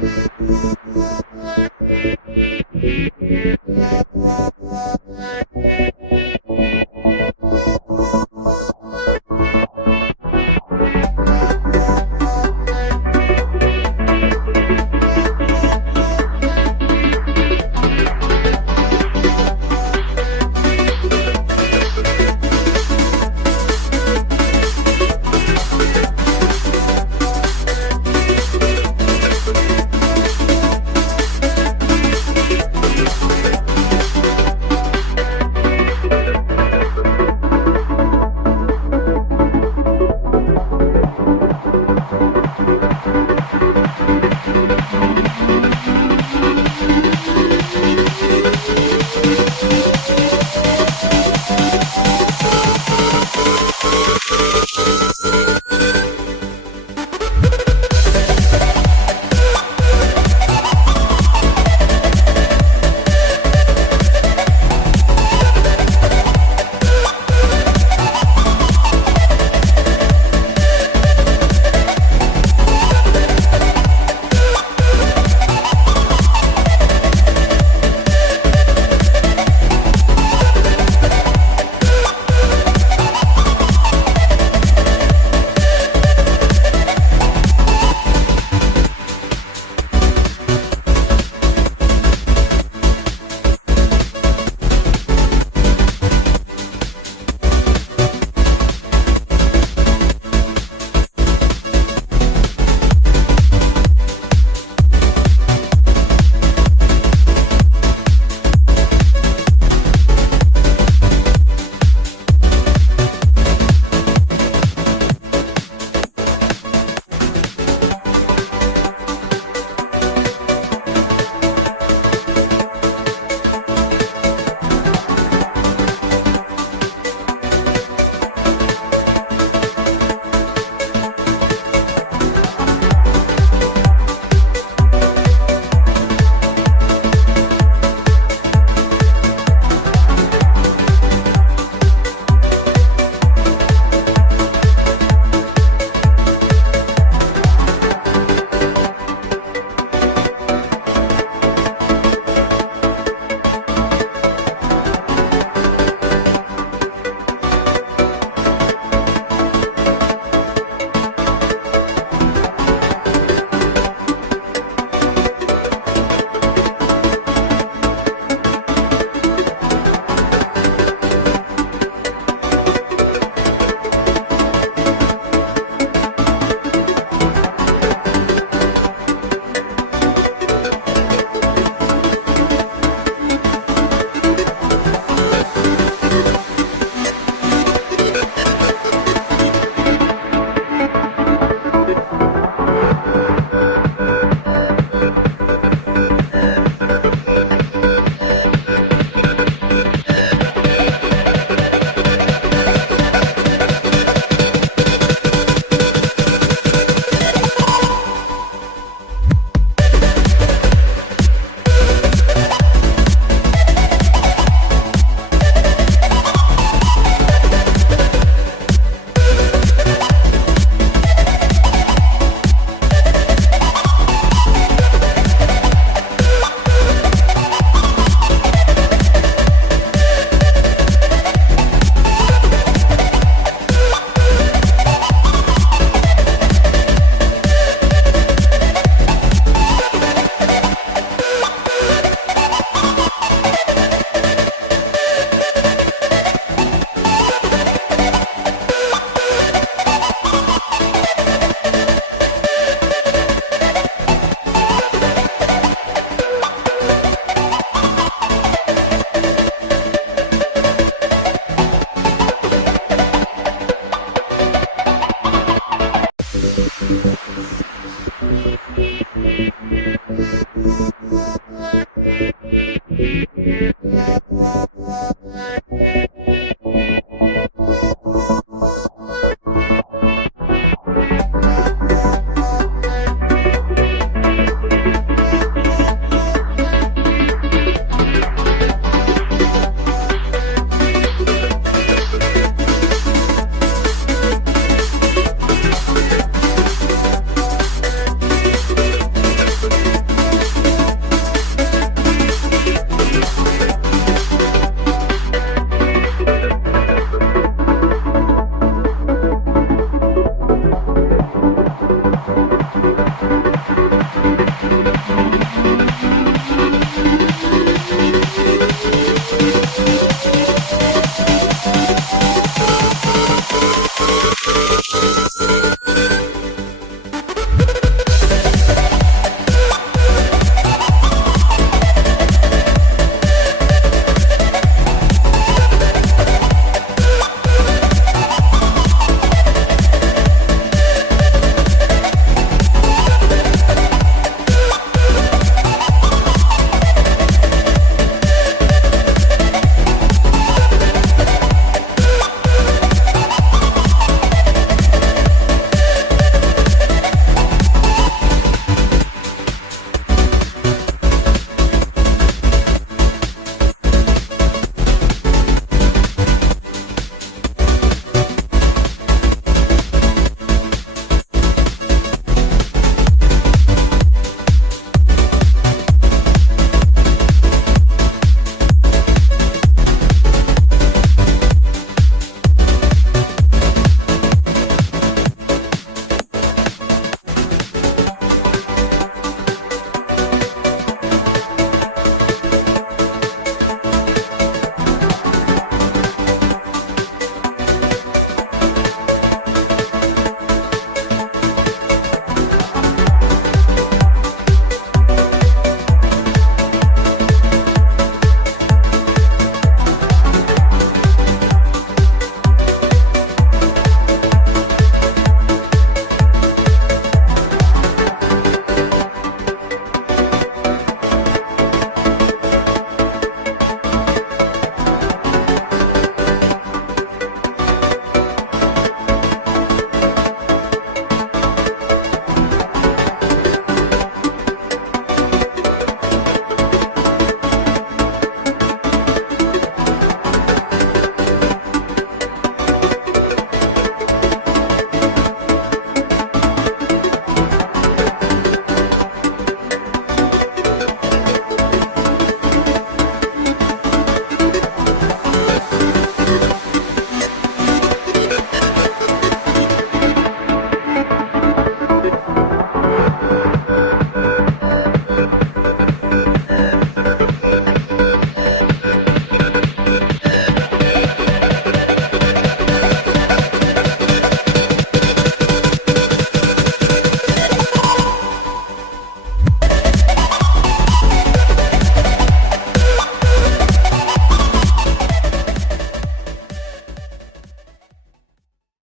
Thank you.